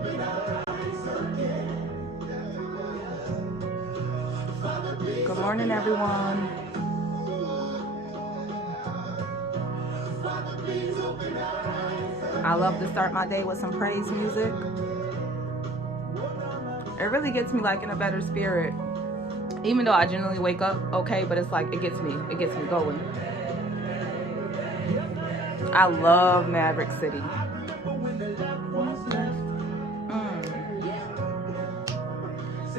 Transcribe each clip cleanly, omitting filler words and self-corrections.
Good morning, everyone. I love to start my day with some praise music. It really gets me like in a better spirit. Even though I generally wake up okay, but it's like it gets me going. I love Maverick City.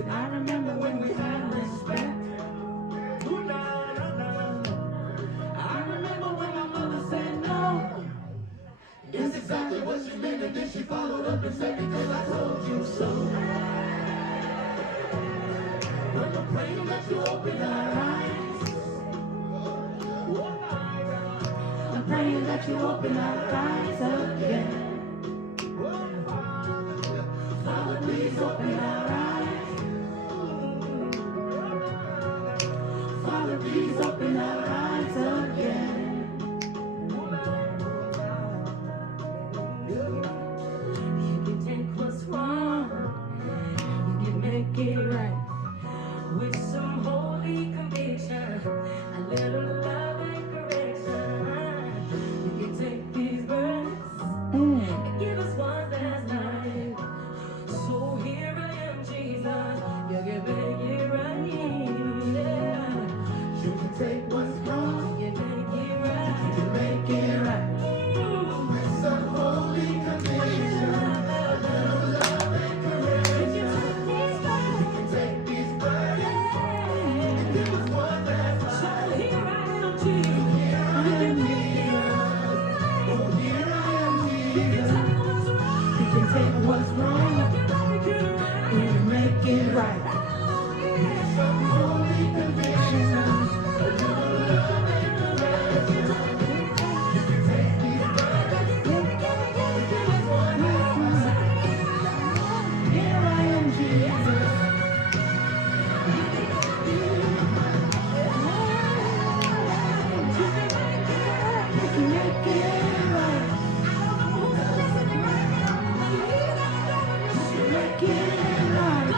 I remember when we had respect. I remember when my mother said no. It's exactly what she meant, and then she followed up and said, because I told you so. When I'm praying that you open our eyes. I'm praying that you open our eyes again. Father, please open our eyes. Father, please open our eyes again. You can take what's wrong, you can make it right with some holy conviction, a little love and correction. You can take these burdens and give us one last night. So here I am, Jesus, you can make it right. Yeah. You can take what's wrong, you can make it right. You can make it right. With some holy conviction, a little love and correction. You can take these burdens and give us one last night. So here I am, Jesus. Here I am, Jesus. Oh, here I am, Jesus. You can take what's wrong, you can make it right. With some holy conviction, a little love and correction. You can take these burdens and give us one last night. Here I am, Jesus. You can make it right. Make it right.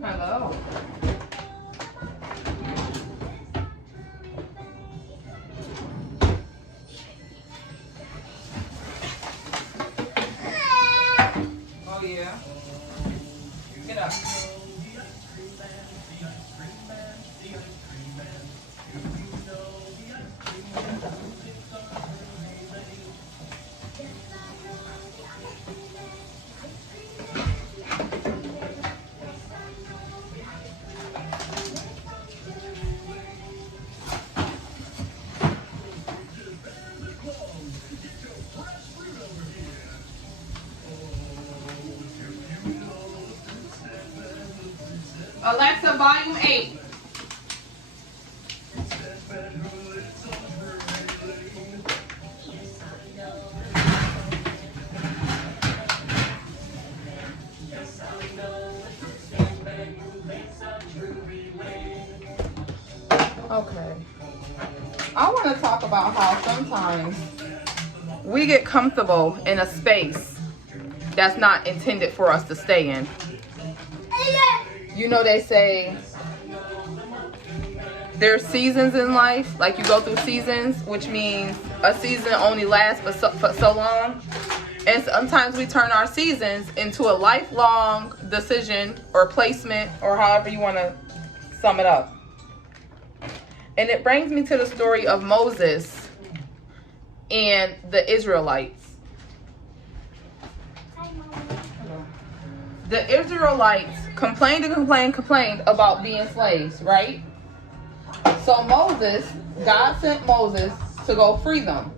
Hello. Oh yeah. Get up. Alexa, volume 8. Okay. I want to talk about how sometimes we get comfortable in a space that's not intended for us to stay in. You know, they say there's seasons in life, like you go through seasons, which means a season only lasts for so long. And sometimes we turn our seasons into a lifelong decision or placement, or however you want to sum it up. And it brings me to the story of Moses and the Israelites. The Israelites complained and complained about being slaves, right? So God sent Moses to go free them.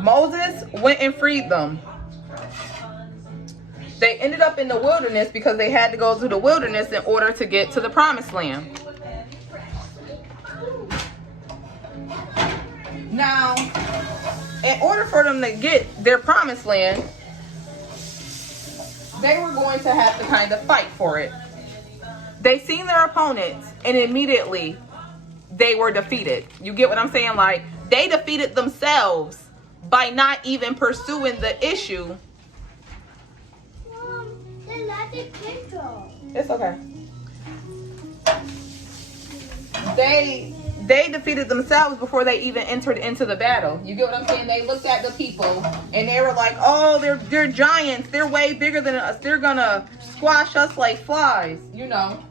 Moses went and freed them. They ended up in the wilderness because they had to go to the wilderness in order to get to the promised land. Now, in order for them to get their promised land, they were going to have to kind of fight for it. They seen their opponents and immediately they were defeated. You get what I'm saying? Like, they defeated themselves by not even pursuing the issue. Mom, they're not the control. It's okay. They defeated themselves before they even entered into the battle. You get what I'm saying? They looked at the people and they were like, oh, they're giants. They're way bigger than us. They're gonna squash us like flies, you know.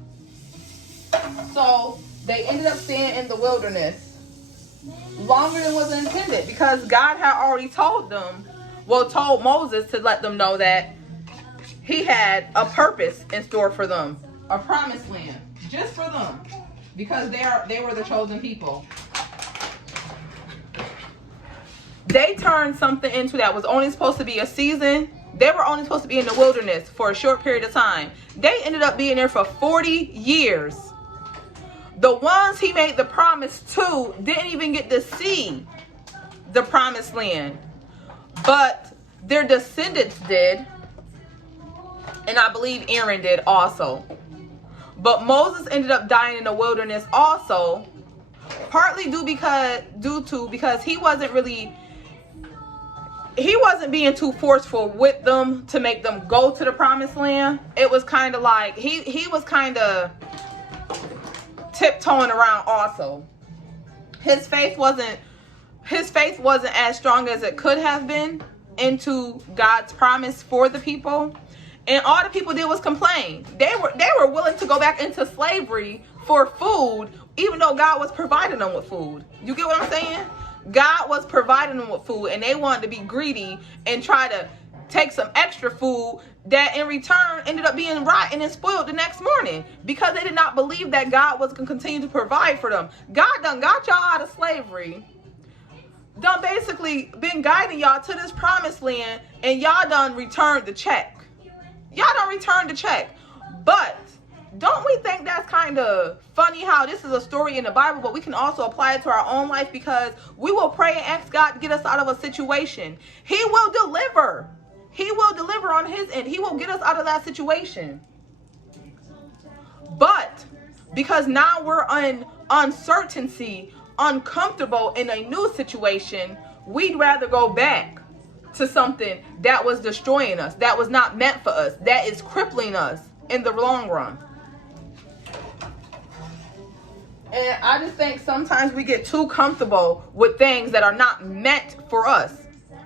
So they ended up staying in the wilderness longer than was intended because God had already told Moses to let them know that he had a purpose in store for them, a promised land just for them, because they were the chosen people. They turned something into that was only supposed to be a season. They were only supposed to be in the wilderness for a short period of time. They ended up being there for 40 years. The ones he made the promise to didn't even get to see the promised land, but their descendants did, and I believe Aaron did also. But Moses ended up dying in the wilderness also, partly due to because he wasn't being too forceful with them to make them go to the promised land. It was kind of like he was kind of tiptoeing around also. His faith wasn't as strong as it could have been into God's promise for the people. And all the people did was complain. They were willing to go back into slavery for food, even though God was providing them with food. You get what I'm saying? God was providing them with food, and they wanted to be greedy and try to take some extra food that in return ended up being rotten and spoiled the next morning because they did not believe that God was going to continue to provide for them. God done got y'all out of slavery, done basically been guiding y'all to this promised land, and y'all done returned the check. Y'all don't return the check. But don't we think that's kind of funny how this is a story in the Bible, but we can also apply it to our own life because we will pray and ask God to get us out of a situation. He will deliver. He will deliver on his end. He will get us out of that situation. But because now we're in uncertainty, uncomfortable in a new situation, we'd rather go back to something that was destroying us, that was not meant for us, that is crippling us in the long run. And I just think sometimes we get too comfortable with things that are not meant for us.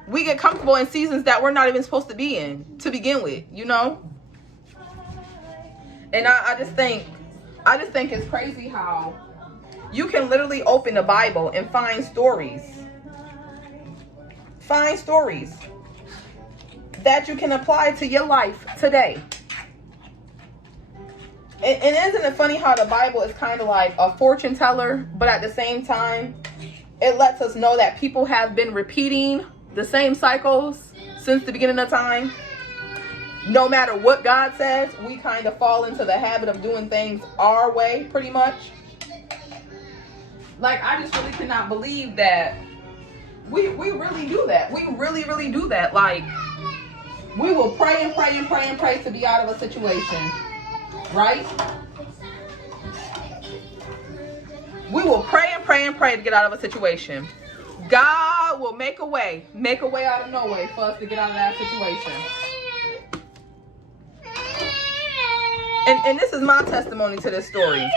We get comfortable in seasons that we're not even supposed to be in to begin with, you know? And I just think it's crazy how you can literally open the Bible and find stories that you can apply to your life today. And isn't it funny how the Bible is kind of like a fortune teller, but at the same time, it lets us know that people have been repeating the same cycles since the beginning of time. No matter what God says, we kind of fall into the habit of doing things our way, pretty much. Like, I just really cannot believe that we really do that. We really, really do that. Like, we will pray and pray and pray and pray to be out of a situation, right? We will pray and pray and pray to get out of a situation. God will make a way out of no way for us to get out of that situation. And this is my testimony to this story.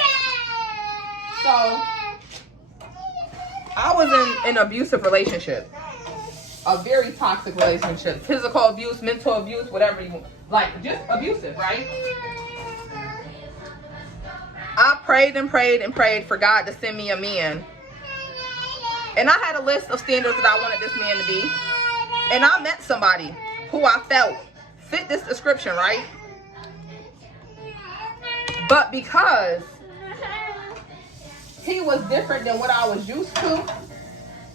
So, I was in an abusive relationship, a very toxic relationship, physical abuse, mental abuse, whatever you want, like just abusive, right? I prayed and prayed and prayed for God to send me a man. And I had a list of standards that I wanted this man to be. And I met somebody who I felt fit this description, right? But because he was different than what I was used to,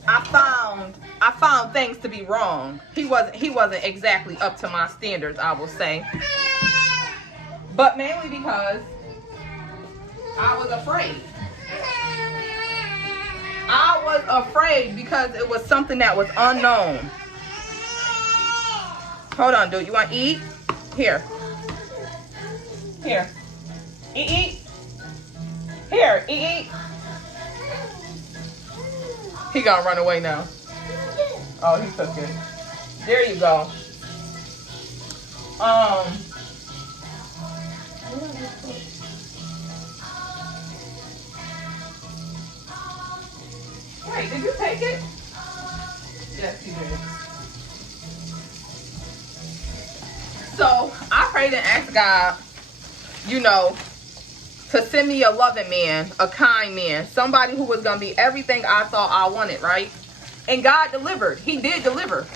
I found things to be wrong. He wasn't exactly up to my standards, I will say. But mainly because I was afraid. I was afraid because it was something that was unknown. Hold on, dude. You want to eat? Here. Here. Eat. Here, eat. He gonna run away now. Oh, he took it. There you go. Wait, did you take it? Yes, you did. So I prayed and asked God, to send me a loving man, a kind man, somebody who was going to be everything I thought I wanted, right? And God delivered. He did deliver.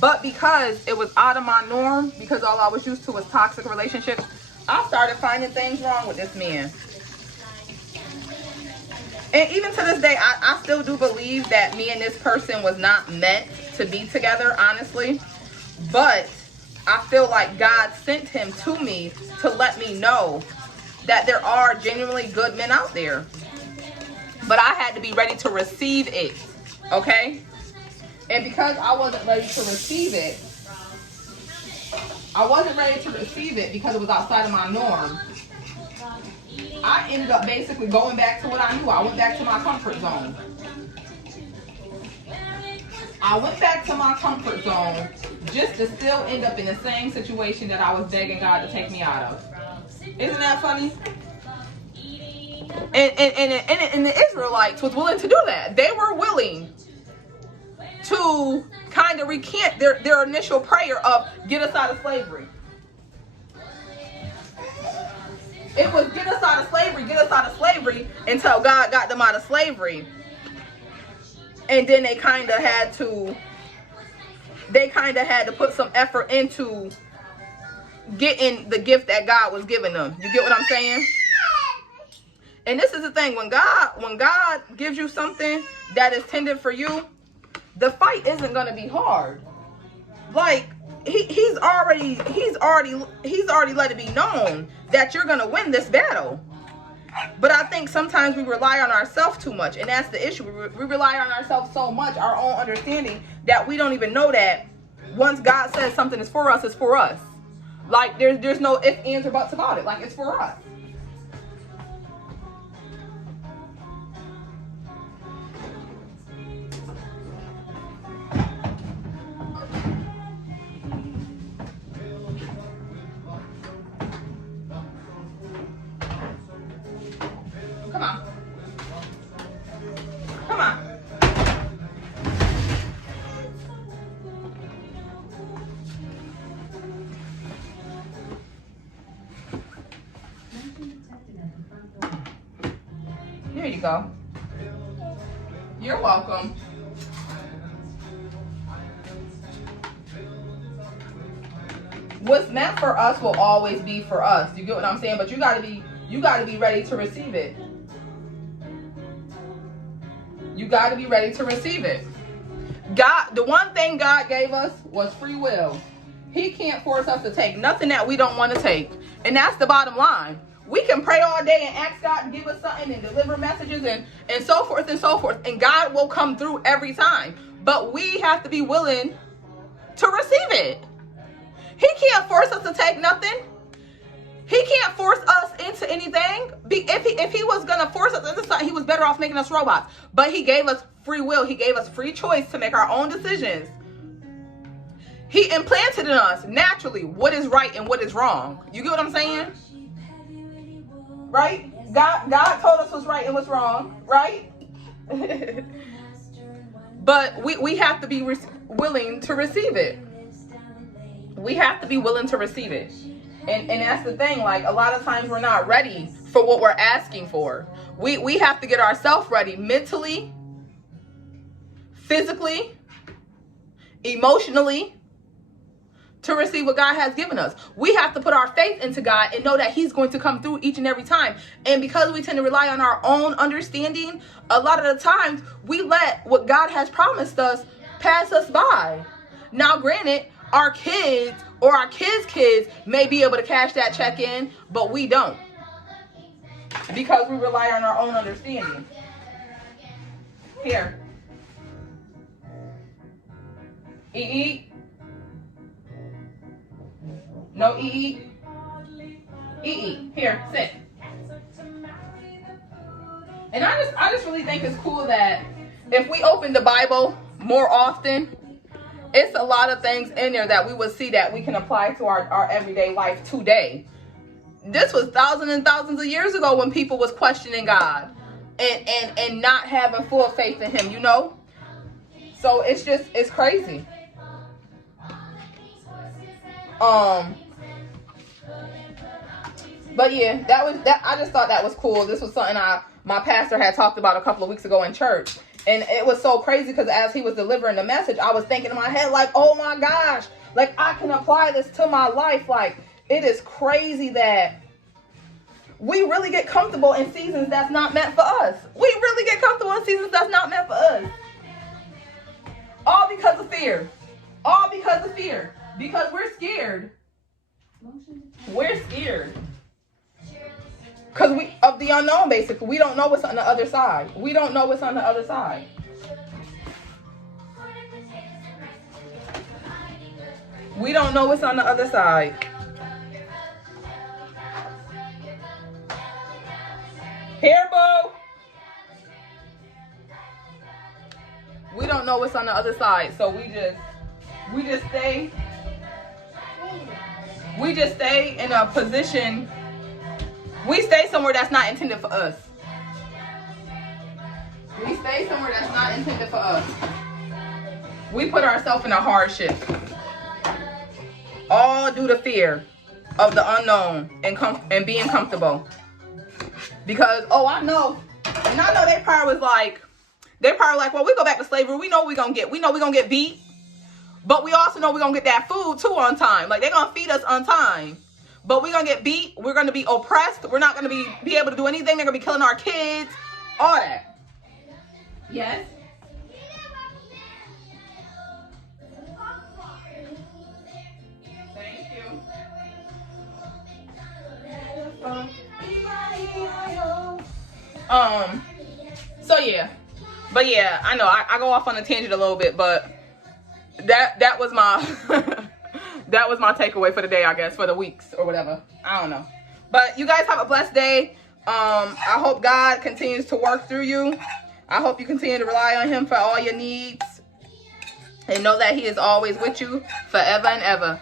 But because it was out of my norm, because all I was used to was toxic relationships, I started finding things wrong with this man. And even to this day, I still do believe that me and this person was not meant to be together, honestly. But I feel like God sent him to me to let me know that there are genuinely good men out there. But I had to be ready to receive it, okay? And because I wasn't ready to receive it, because it was outside of my norm, I ended up basically going back to what I knew. I went back to my comfort zone. Just to still end up in the same situation that I was begging God to take me out of. Isn't that funny? And the Israelites was willing to do that. They were willing to kind of recant their initial prayer of get us out of slavery. It was get us out of slavery until God got them out of slavery. And then they kind of had to put some effort into getting the gift that God was giving them. You get what I'm saying? And this is the thing, when God gives you something that is tended for you, the fight isn't going to be hard. Like he's already let it be known that you're going to win this battle. But I think sometimes we rely on ourselves too much, and that's the issue. We rely on ourselves so much, our own understanding, that we don't even know that once God says something is for us, it's for us. Like there's no ifs, ands, or buts about it. Like it's for us. Come on. Come on. There you go. You're welcome. What's meant for us will always be for us. You get what I'm saying? But you gotta be ready to receive it. You got to be ready to receive it. God, the one thing God gave us was free will. He can't force us to take nothing that we don't want to take. And that's the bottom line. We can pray all day and ask God to give us something and deliver messages and so forth and so forth. And God will come through every time. But we have to be willing to receive it. He can't force us to take nothing. He can't force us into anything. If he was going to force us into something, he was better off making us robots. But he gave us free will. He gave us free choice to make our own decisions. He implanted in us naturally what is right and what is wrong. You get what I'm saying? Right? God told us what's right and what's wrong. Right? But we have to be willing to receive it. We have to be willing to receive it. And that's the thing, like a lot of times we're not ready for what we're asking for. We have to get ourselves ready mentally, physically, emotionally to receive what God has given us. We have to put our faith into God and know that he's going to come through each and every time. And because we tend to rely on our own understanding, a lot of the times we let what God has promised us pass us by. Now, granted, our kids or our kids' may be able to cash that check in, but we don't, because we rely on our own understanding. Here. Eat. No eat. Eat. Here, sit. And I just really think it's cool that if we open the Bible more often, it's a lot of things in there that we would see that we can apply to our everyday life today. This was thousands and thousands of years ago when people was questioning God and not having full faith in him, you know? So it's crazy. But yeah, I just thought that was cool. This was something my pastor had talked about a couple of weeks ago in church. And it was so crazy because as he was delivering the message, I was thinking in my head, like, oh my gosh, like I can apply this to my life. Like, it is crazy that we really get comfortable in seasons that's not meant for us. We really get comfortable in seasons that's not meant for us. All because of fear. All because of fear. Because we're scared. We're scared. Because of the unknown, basically. We don't know what's on the other side. We don't know what's on the other side. We don't know what's on the other side. Here, boo. We don't know what's on the other side, so we just stay in a position. We stay somewhere that's not intended for us. We stay somewhere that's not intended for us. We put ourselves in a hardship. All due to fear of the unknown and being comfortable. Because, I know. And I know they probably was like, well, we go back to slavery. We know we're going to get beat. But we also know we're going to get that food too on time. Like, they're going to feed us on time. But we're going to get beat. We're going to be oppressed. We're not going to be able to do anything. They're going to be killing our kids. All that. Yes? Thank you. So yeah. But yeah, I know I go off on a tangent a little bit, but that was my that was my takeaway for the day, I guess, for the weeks or whatever. I don't know. But you guys have a blessed day. I hope God continues to work through you. I hope you continue to rely on him for all your needs. And know that he is always with you forever and ever.